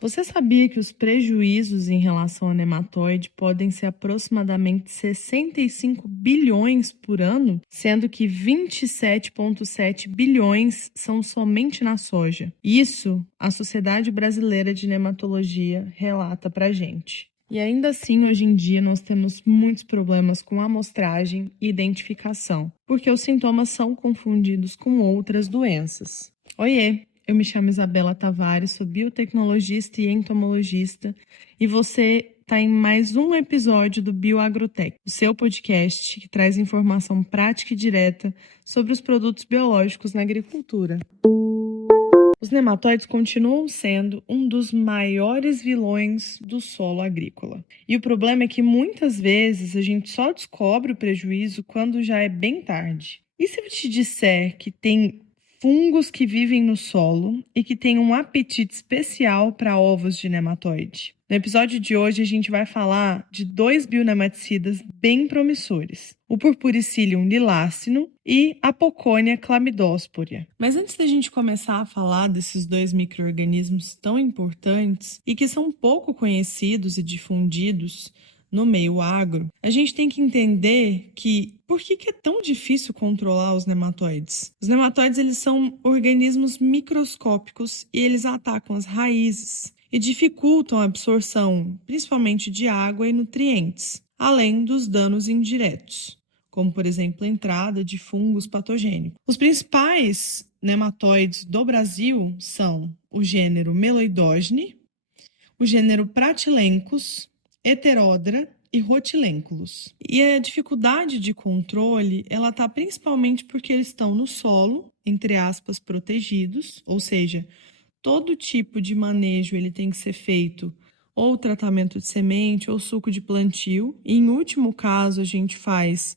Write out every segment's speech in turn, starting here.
Você sabia que os prejuízos em relação ao nematóide podem ser aproximadamente 65 bilhões por ano, sendo que 27,7 bilhões são somente na soja? Isso a Sociedade Brasileira de Nematologia relata pra gente. E ainda assim, hoje em dia, nós temos muitos problemas com amostragem e identificação, porque os sintomas são confundidos com outras doenças. Oiê! Eu me chamo Isabela Tavares, sou biotecnologista e entomologista, e você está em mais um episódio do BioAgrotech, o seu podcast que traz informação prática e direta sobre os produtos biológicos na agricultura. Os nematóides continuam sendo um dos maiores vilões do solo agrícola. E o problema é que muitas vezes a gente só descobre o prejuízo quando já é bem tarde. E se eu te disser que tem fungos que vivem no solo e que têm um apetite especial para ovos de nematóide? No episódio de hoje, a gente vai falar de dois bionematicidas bem promissores: o Purpuricillium lilacino e a Poconia chlamydóspora. Mas antes da gente começar a falar desses dois micro-organismos tão importantes e que são pouco conhecidos e difundidos no meio agro, a gente tem que entender que por que é tão difícil controlar os nematóides? Os nematóides, eles são organismos microscópicos e eles atacam as raízes e dificultam a absorção, principalmente de água e nutrientes, além dos danos indiretos, como, por exemplo, a entrada de fungos patogênicos. Os principais nematóides do Brasil são o gênero Meloidogene, o gênero Pratylencos, Heterodra e Rotilunculus. E a dificuldade de controle, ela está principalmente porque eles estão no solo, entre aspas, protegidos, ou seja, todo tipo de manejo ele tem que ser feito ou tratamento de semente ou suco de plantio. E, em último caso, a gente faz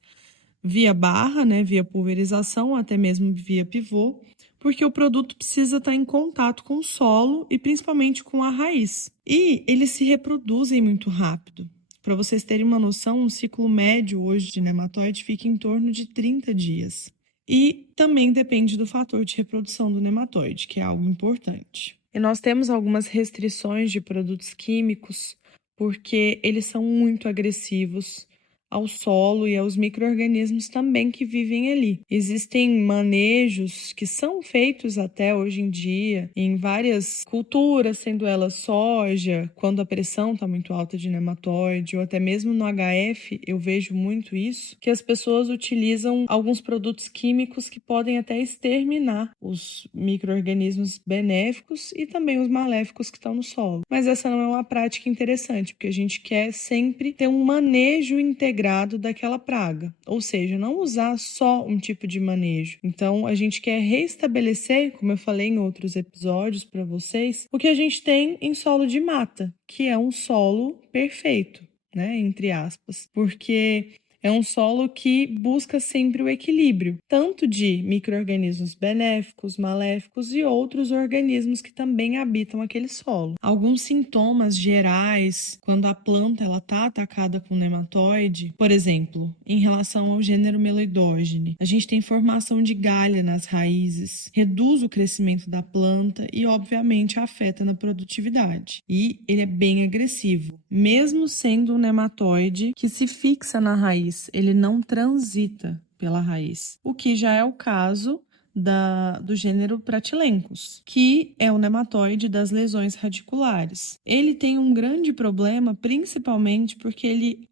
via barra, né, via pulverização, ou até mesmo via pivô, porque o produto precisa estar em contato com o solo e principalmente com a raiz. E eles se reproduzem muito rápido. Para vocês terem uma noção, um ciclo médio hoje de nematóide fica em torno de 30 dias. E também depende do fator de reprodução do nematóide, que é algo importante. E nós temos algumas restrições de produtos químicos, porque eles são muito agressivos ao solo e aos micro-organismos também que vivem ali. Existem manejos que são feitos até hoje em dia em várias culturas, sendo elas soja, quando a pressão está muito alta de nematóide, ou até mesmo no HF, eu vejo muito isso, que as pessoas utilizam alguns produtos químicos que podem até exterminar os micro-organismos benéficos e também os maléficos que estão no solo. Mas essa não é uma prática interessante, porque a gente quer sempre ter um manejo integrado daquela praga, ou seja, não usar só um tipo de manejo. Então, a gente quer restabelecer, como eu falei em outros episódios para vocês, o que a gente tem em solo de mata, que é um solo perfeito, né, entre aspas, porque é um solo que busca sempre o equilíbrio, tanto de micro-organismos benéficos, maléficos e outros organismos que também habitam aquele solo. Alguns sintomas gerais quando a planta está atacada com nematóide, por exemplo, em relação ao gênero Meloidogene, a gente tem formação de galha nas raízes, reduz o crescimento da planta e, obviamente, afeta na produtividade. E ele é bem agressivo, mesmo sendo um nematóide que se fixa na raiz, ele não transita pela raiz, o que já é o caso do gênero Pratylencos, que é o nematóide das lesões radiculares. Ele tem um grande problema, principalmente porque ele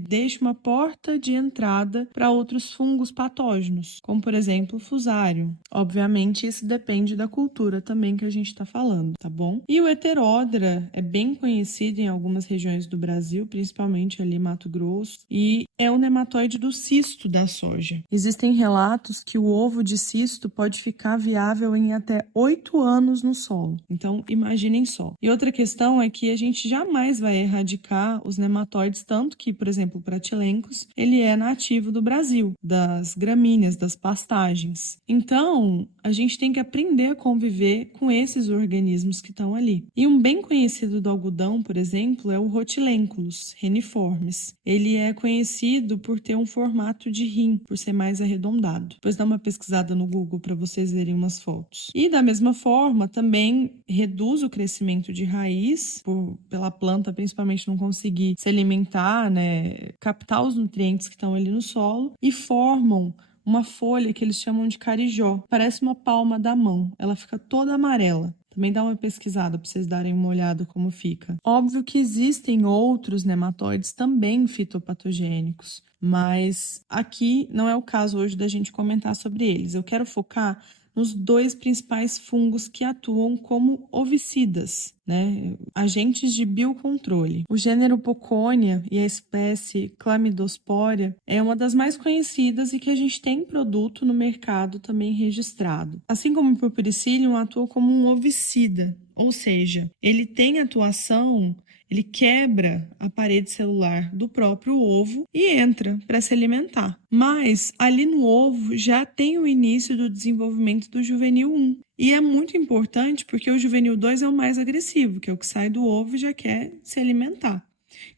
deixa uma porta de entrada para outros fungos patógenos, como por exemplo o Fusarium. Obviamente isso depende da cultura também que a gente está falando, tá bom? E o Heterodra é bem conhecido em algumas regiões do Brasil, principalmente ali Mato Grosso, e é o nematóide do cisto da soja. Existem relatos que o ovo de cisto pode ficar viável em até 8 anos no solo. Então, imaginem só. E outra questão é que a gente jamais vai erradicar os nematóides, tanto que, por exemplo, o Pratylencos, ele é nativo do Brasil, das gramíneas, das pastagens. Então, a gente tem que aprender a conviver com esses organismos que estão ali. E um bem conhecido do algodão, por exemplo, é o Rhotilenculus reniformes. Ele é conhecido por ter um formato de rim, por ser mais arredondado. Depois dá uma pesquisada no Google para vocês verem umas fotos. E da mesma forma, também reduz o crescimento de raiz, pela planta principalmente não conseguir se alimentar, né, captar os nutrientes que estão ali no solo, e formam uma folha que eles chamam de carijó. Parece uma palma da mão. Ela fica toda amarela. Também dá uma pesquisada para vocês darem uma olhada como fica. Óbvio que existem outros nematóides também fitopatogênicos, mas aqui não é o caso hoje da gente comentar sobre eles. Eu quero focar nos dois principais fungos que atuam como ovicidas, né? Agentes de biocontrole. O gênero Poconia e a espécie Chlamydospora é uma das mais conhecidas e que a gente tem produto no mercado também registrado. Assim como o Purpuricillium atua como um ovicida, ou seja, ele tem atuação. Ele quebra a parede celular do próprio ovo e entra para se alimentar. Mas ali no ovo já tem o início do desenvolvimento do juvenil 1. E é muito importante porque o juvenil 2 é o mais agressivo, que é o que sai do ovo e já quer se alimentar.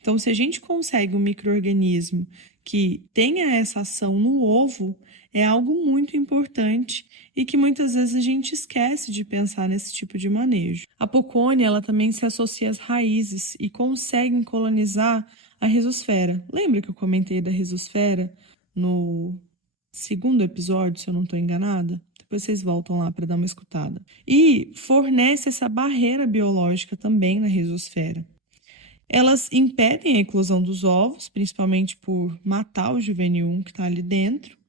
Então, se a gente consegue um micro-organismo que tenha essa ação no ovo, é algo muito importante e que muitas vezes a gente esquece de pensar nesse tipo de manejo. A Poconia, ela também se associa às raízes e consegue colonizar a rizosfera. Lembra que eu comentei da rizosfera no segundo episódio, se eu não estou enganada? Depois vocês voltam lá para dar uma escutada. E fornece essa barreira biológica também na rizosfera. Elas impedem a eclosão dos ovos, principalmente por matar o juvenil 1 que está ali dentro,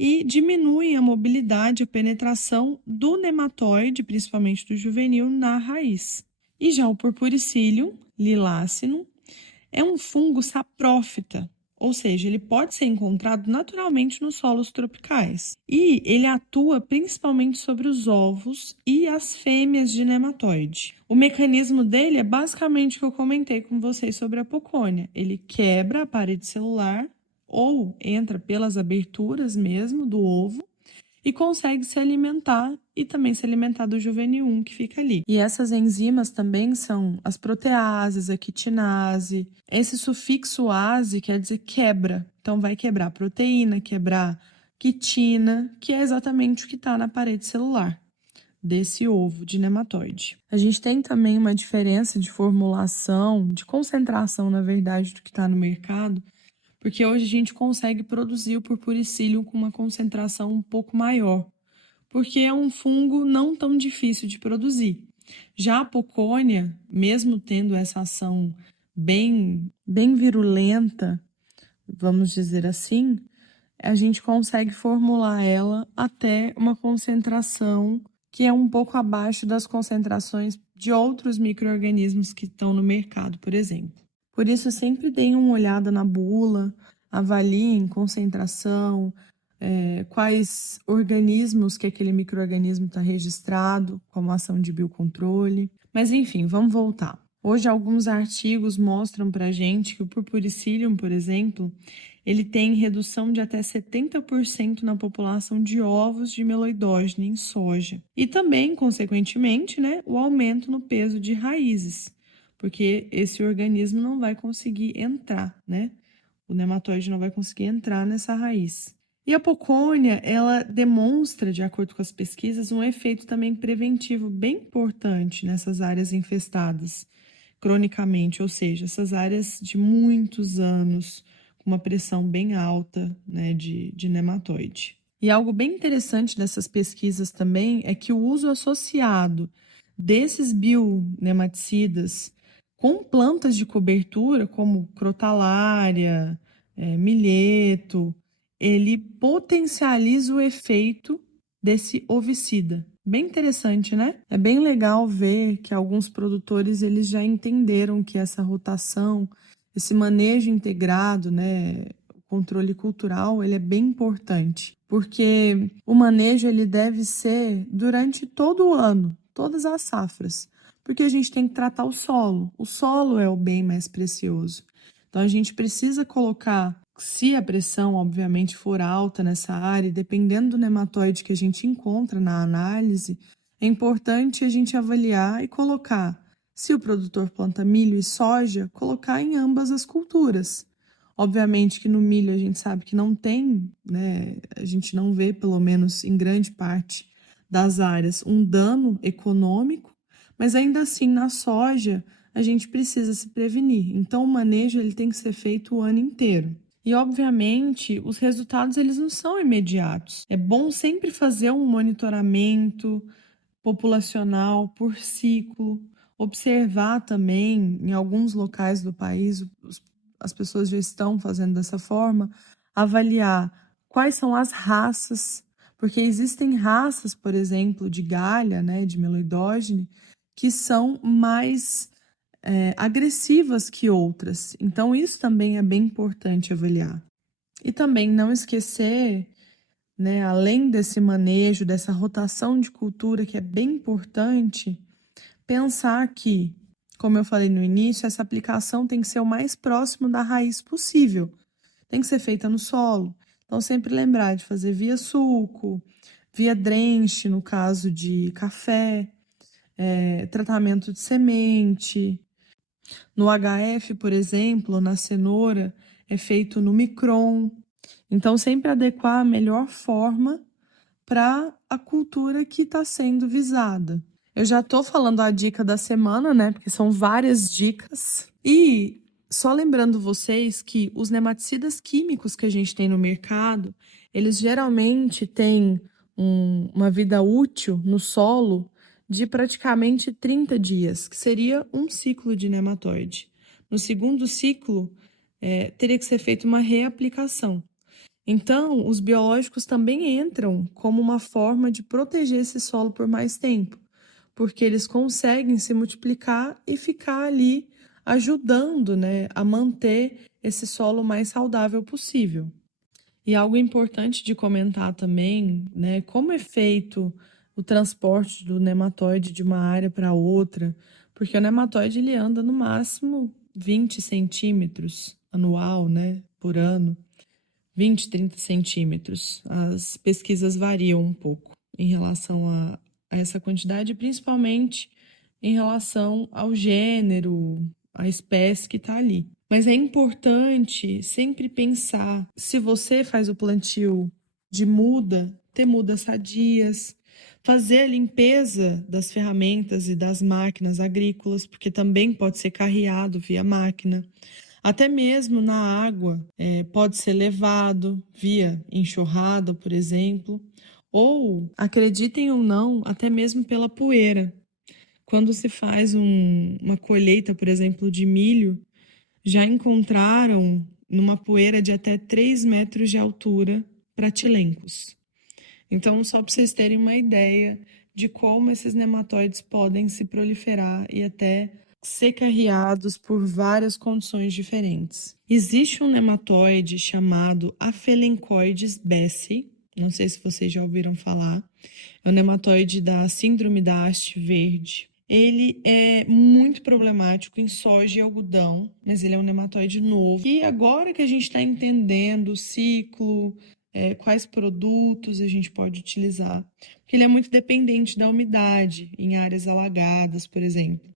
e diminuem a mobilidade, a penetração do nematóide, principalmente do juvenil, na raiz. E já o Purpuricillium lilacinum é um fungo saprófita, ou seja, ele pode ser encontrado naturalmente nos solos tropicais. E ele atua principalmente sobre os ovos e as fêmeas de nematóide. O mecanismo dele é basicamente o que eu comentei com vocês sobre a Poconia. Ele quebra a parede celular ou entra pelas aberturas mesmo do ovo e consegue se alimentar e também se alimentar do juvenil 1 que fica ali. E essas enzimas também são as proteases, a quitinase. Esse sufixo ase quer dizer quebra. Então, vai quebrar proteína, quebrar quitina, que é exatamente o que está na parede celular desse ovo de nematóide. A gente tem também uma diferença de formulação, de concentração, na verdade, do que está no mercado, porque hoje a gente consegue produzir o Purpuricillium com uma concentração um pouco maior, porque é um fungo não tão difícil de produzir. Já a Poconia, mesmo tendo essa ação bem virulenta, vamos dizer assim, a gente consegue formular ela até uma concentração que é um pouco abaixo das concentrações de outros micro-organismos que estão no mercado, por exemplo. Por isso, sempre deem uma olhada na bula, avaliem concentração, quais organismos que aquele micro-organismo está registrado, como ação de biocontrole. Mas, enfim, vamos voltar. Hoje, alguns artigos mostram para a gente que o Purpuricillium, por exemplo, ele tem redução de até 70% na população de ovos de meloidógena em soja. E também, consequentemente, né, o aumento no peso de raízes, porque esse organismo não vai conseguir entrar, né? O nematóide não vai conseguir entrar nessa raiz. E a Poconia, ela demonstra, de acordo com as pesquisas, um efeito também preventivo bem importante nessas áreas infestadas cronicamente, ou seja, essas áreas de muitos anos, com uma pressão bem alta, né, de nematóide. E algo bem interessante dessas pesquisas também é que o uso associado desses bionematicidas com plantas de cobertura, como crotalária, milheto, ele potencializa o efeito desse ovicida. Bem interessante, né? É bem legal ver que alguns produtores eles já entenderam que essa rotação, esse manejo integrado, né, o controle cultural, ele é bem importante, porque o manejo ele deve ser durante todo o ano, todas as safras, porque a gente tem que tratar o solo. O solo é o bem mais precioso. Então, a gente precisa colocar Se a pressão, obviamente, for alta nessa área, dependendo do nematóide que a gente encontra na análise, é importante a gente avaliar e colocar, se o produtor planta milho e soja, colocar em ambas as culturas. Obviamente que no milho a gente sabe que não tem, né? A gente não vê, pelo menos em grande parte das áreas, um dano econômico, mas ainda assim na soja a gente precisa se prevenir. Então o manejo ele tem que ser feito o ano inteiro. E, obviamente, os resultados eles não são imediatos. É bom sempre fazer um monitoramento populacional por ciclo, observar também, em alguns locais do país, as pessoas já estão fazendo dessa forma, avaliar quais são as raças, porque existem raças, por exemplo, de galha, né, de meloidógene, que são mais agressivas que outras. Então, isso também é bem importante avaliar. E também não esquecer, né, além desse manejo, dessa rotação de cultura que é bem importante, pensar que, como eu falei no início, essa aplicação tem que ser o mais próximo da raiz possível. Tem que ser feita no solo. Então, sempre lembrar de fazer via suco, via drenche, no caso de café, tratamento de semente. No HF, por exemplo, na cenoura, é feito no micron. Então, sempre adequar a melhor forma para a cultura que está sendo visada. Eu já estou falando a dica da semana, né? Porque são várias dicas. E só lembrando vocês que os nematicidas químicos que a gente tem no mercado, eles geralmente têm uma vida útil no solo de praticamente 30 dias, que seria um ciclo de nematóide. No segundo ciclo, teria que ser feita uma reaplicação. Então, os biológicos também entram como uma forma de proteger esse solo por mais tempo, porque eles conseguem se multiplicar e ficar ali ajudando, né, a manter esse solo mais saudável possível. E algo importante de comentar também, né, como é feito o transporte do nematóide de uma área para outra, porque o nematóide ele anda no máximo 20 centímetros anual, né, por ano. 20, 30 centímetros. As pesquisas variam um pouco em relação a essa quantidade, principalmente em relação ao gênero, à espécie que está ali. Mas é importante sempre pensar, se você faz o plantio de muda, ter mudas sadias, fazer a limpeza das ferramentas e das máquinas agrícolas, porque também pode ser carreado via máquina. Até mesmo na água, pode ser levado via enxurrada, por exemplo, ou, acreditem ou não, até mesmo pela poeira. Quando se faz uma colheita, por exemplo, de milho, já encontraram numa poeira de até 3 metros de altura pratilencos. Então, só para vocês terem uma ideia de como esses nematóides podem se proliferar e até ser carreados por várias condições diferentes. Existe um nematóide chamado Aphelencoides besseyi, não sei se vocês já ouviram falar, é o nematóide da síndrome da haste verde. Ele é muito problemático em soja e algodão, mas ele é um nematóide novo. E agora que a gente está entendendo o ciclo, quais produtos a gente pode utilizar, porque ele é muito dependente da umidade em áreas alagadas, por exemplo.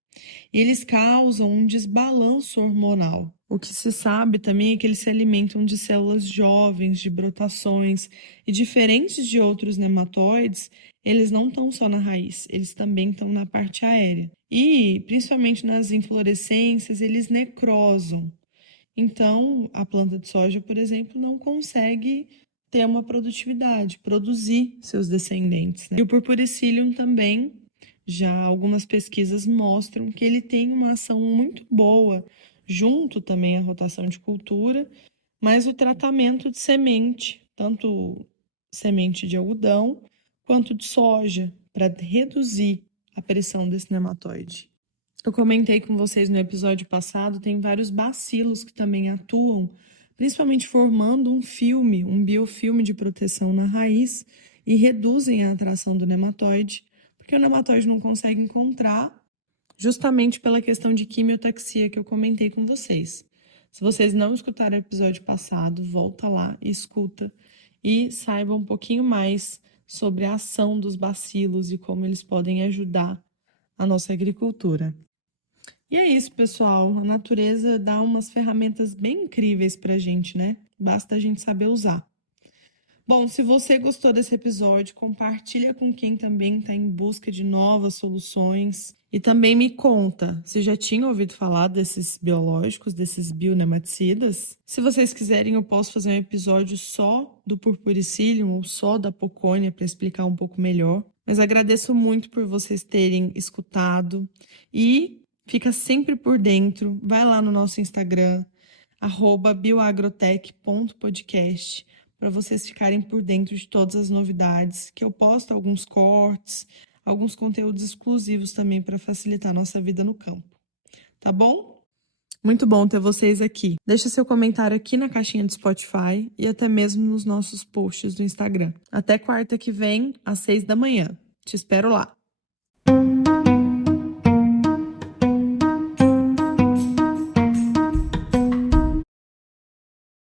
E eles causam um desbalanço hormonal. O que se sabe também é que eles se alimentam de células jovens, de brotações, e diferentes de outros nematóides, eles não estão só na raiz, eles também estão na parte aérea. E, principalmente nas inflorescências, eles necrosam. Então, a planta de soja, por exemplo, não consegue ter uma produtividade, produzir seus descendentes, né? E o Purpuricillium também, já algumas pesquisas mostram que ele tem uma ação muito boa, junto também à rotação de cultura, mas o tratamento de semente, tanto semente de algodão quanto de soja, para reduzir a pressão desse nematóide. Eu comentei com vocês no episódio passado, tem vários bacilos que também atuam, principalmente formando um filme, um biofilme de proteção na raiz e reduzem a atração do nematóide, porque o nematóide não consegue encontrar, justamente pela questão de quimiotaxia que eu comentei com vocês. Se vocês não escutaram o episódio passado, volta lá e escuta e saiba um pouquinho mais sobre a ação dos bacilos e como eles podem ajudar a nossa agricultura. E é isso, pessoal. A natureza dá umas ferramentas bem incríveis pra gente, né? Basta a gente saber usar. Bom, se você gostou desse episódio, compartilha com quem também está em busca de novas soluções. E também me conta, você já tinha ouvido falar desses biológicos, desses bionemaicidas? Se vocês quiserem, eu posso fazer um episódio só do Purpuricillium ou só da Pocônia para explicar um pouco melhor. Mas agradeço muito por vocês terem escutado e fica sempre por dentro. Vai lá no nosso Instagram, @bioagrotech.podcast, para vocês ficarem por dentro de todas as novidades, que eu posto alguns cortes, alguns conteúdos exclusivos também para facilitar a nossa vida no campo. Tá bom? Muito bom ter vocês aqui. Deixa seu comentário aqui na caixinha do Spotify e até mesmo nos nossos posts do Instagram. Até quarta que vem, às 6 da manhã. Te espero lá.